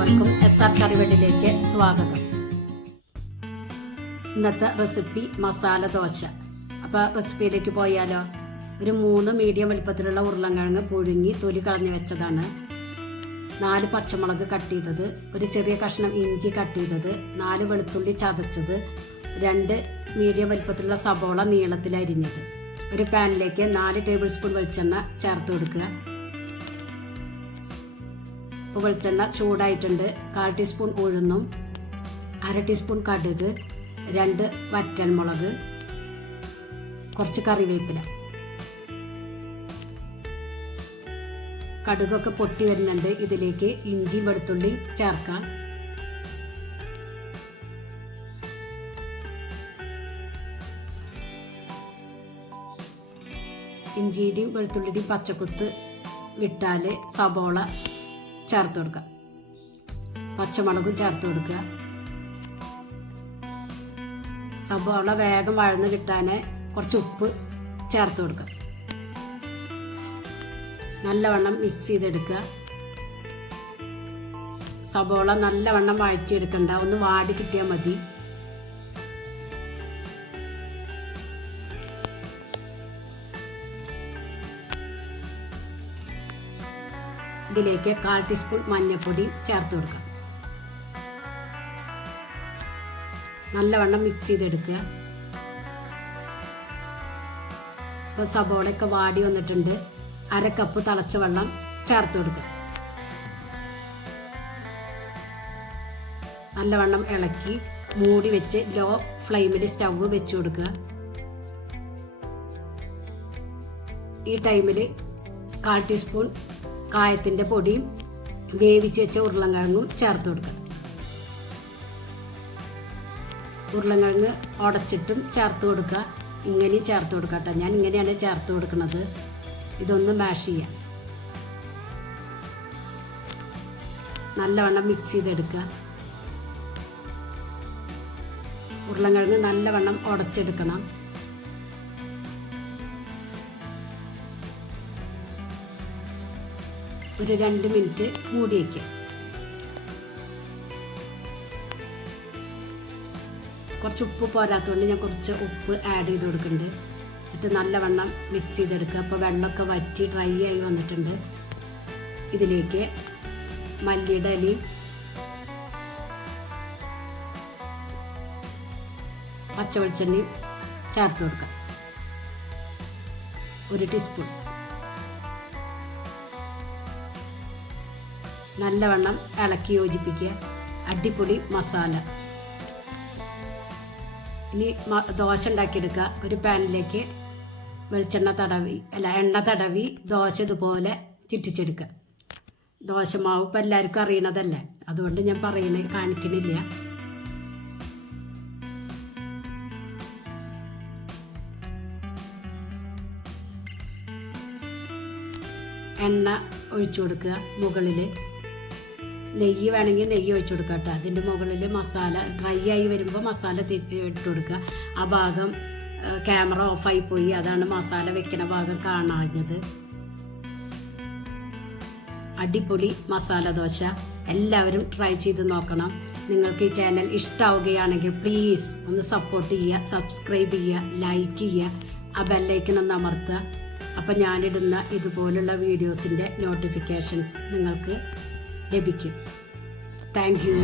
എല്ലാവർക്കും SR കറിവെട്ടിലേക്ക് സ്വാഗതം. ഇന്നത്തെ റെസിപ്പി മസാല ദോശ. അപ്പോൾ റെസിപ്പിയിലേക്ക് പോയാലോ. ഒരു 3 മീഡിയം വലിപ്പത്തിലുള്ള ഉരുളൻകിഴങ്ങ് പുഴുങ്ങി തൊലി കളഞ്ഞു വെച്ചതാണ്. 4 പച്ചമുളക് കട്ട് ചെയ്തത്, ഒരു ചെറിയ കഷ്ണം ഇഞ്ചി കട്ട് ചെയ്തത്, 4 വെളുത്തുള്ളി ചതച്ചത്, 2 മീഡിയം വലിപ്പത്തിലുള്ള സബോള നീളത്തിൽ അരിഞ്ഞത്. ഒരു പാനിലേക്ക് 4 ടേബിൾ സ്പൂൺ വെളിച്ചെണ്ണ ചേർത്ത് കൊടുക്കുക. ഇപ്പോൾ വെളിച്ചെണ്ണ ചൂടായിട്ടുണ്ട്. 1/4 ടീസ്പൂൺ ഉഴുന്നും, 1/2 ടീസ്പൂൺ കടുക്, 2 വറ്റൽമുളക്, കുറച്ച് കറിവേപ്പില. കടുകൊക്കെ പൊട്ടി വരുന്നുണ്ട്. ഇതിലേക്ക് ഇഞ്ചി വെളുത്തുള്ളി ചേർക്കാം. ഇഞ്ചിയുടെയും വെളുത്തുള്ളിയുടെയും പച്ചക്കുത്ത് വിട്ടാൽ സബോള ചേർത്ത് കൊടുക്കുക. പച്ചമുളകും ചേർത്ത് കൊടുക്കുക. സബോള വേഗം വഴന്ന് കിട്ടാൻ കുറച്ച് ഉപ്പ് ചേർത്ത് കൊടുക്കുക. നല്ലവണ്ണം മിക്സ് ചെയ്തെടുക്കുക. സബോള നല്ലവണ്ണം വഴച്ചെടുക്കണ്ട, ഒന്ന് വാടി കിട്ടിയാൽ മതി. ഇതിലേക്ക് 1/4 ടീസ്പൂൺ മഞ്ഞൾപ്പൊടി ചേർത്ത് കൊടുക്കാം. നല്ലവണ്ണം മിക്സ് ചെയ്തെടുക്കുക. ഇപ്പോൾ സബോളയൊക്കെ വാടി വന്നിട്ടുണ്ട്. 1/2 കപ്പ് തിളച്ച വെള്ളം ചേർത്ത് കൊടുക്കുക. നല്ലവണ്ണം ഇളക്കി മൂടി വെച്ച് ലോ ഫ്ലെയിമിൽ സ്റ്റവ് വെച്ച് കൊടുക്കുക. ഈ ടൈമിൽ 1/4 ടീസ്പൂൺ കായത്തിൻ്റെ പൊടിയും വേവിച്ച് വെച്ച ഉരുളൻകിഴങ്ങും ചേർത്ത് കൊടുക്കുക. ഉരുളൻകിഴങ്ങ് ഉടച്ചിട്ടും ചേർത്ത് കൊടുക്കുക. ഇങ്ങനെയും ചേർത്ത് കൊടുക്കുക കേട്ടോ. ഞാൻ ഇങ്ങനെയാണ് ചേർത്ത് കൊടുക്കുന്നത്. ഇതൊന്ന് മാഷ് ചെയ്യാം. നല്ലവണ്ണം മിക്സ് ചെയ്തെടുക്കുക. ഉരുളൻകിഴങ്ങ് നല്ലവണ്ണം ഉടച്ചെടുക്കണം. ഒരു 2 മിനിറ്റ് മൂടി വയ്ക്കുക. കുറച്ച് ഉപ്പ് പോരാത്തതുകൊണ്ട് ഞാൻ കുറച്ച് ഉപ്പ് ആഡ് ചെയ്ത് കൊടുക്കുന്നുണ്ട്. എന്നിട്ട് നല്ലവണ്ണം മിക്സ് ചെയ്തെടുക്കുക. അപ്പോൾ വെള്ളമൊക്കെ വറ്റി ഡ്രൈ ആയി വന്നിട്ടുണ്ട്. ഇതിലേക്ക് മല്ലിയുടെ ഇലയും പച്ചവെളിച്ചെണ്ണയും ചേർത്ത് കൊടുക്കുക. 1 ടീസ്പൂൺ. നല്ലവണ്ണം ഇളക്കി യോജിപ്പിക്കുക. അടിപൊളി മസാല. ഇനി ദോശ ഉണ്ടാക്കിയെടുക്കുക. ഒരു പാനിലേക്ക് എണ്ണ തടവി ദോശ ഇതുപോലെ ചുറ്റിച്ചെടുക്കുക. ദോശമാവ് ഇപ്പം എല്ലാവർക്കും അറിയണതല്ലേ, അതുകൊണ്ട് ഞാൻ കാണിക്കണില്ല. എണ്ണ ഒഴിച്ചു കൊടുക്കുക. മുകളിൽ നെയ്യ് വേണമെങ്കിൽ നെയ്യ് ഒഴിച്ചു കൊടുക്കുക കേട്ടോ. അതിൻ്റെ മുകളിൽ മസാല ഡ്രൈ ആയി വരുമ്പോൾ മസാല ഇട്ട് കൊടുക്കുക. ആ ഭാഗം ക്യാമറ ഓഫായി പോയി, അതാണ് മസാല വെക്കുന്ന ഭാഗം കാണാഞ്ഞത്. അടിപൊളി മസാല ദോശ. എല്ലാവരും ട്രൈ ചെയ്ത് നോക്കണം. നിങ്ങൾക്ക് ഈ ചാനൽ ഇഷ്ടമാവുകയാണെങ്കിൽ പ്ലീസ് ഒന്ന് സപ്പോർട്ട് ചെയ്യുക, സബ്സ്ക്രൈബ് ചെയ്യുക, ലൈക്ക് ചെയ്യുക, ആ ബെല്ലൈക്കൺ ഒന്ന് അമർത്തുക. അപ്പം ഞാനിടുന്ന ഇതുപോലുള്ള വീഡിയോസിൻ്റെ നോട്ടിഫിക്കേഷൻസ് നിങ്ങൾക്ക് ലഭിക്കും. Thank you.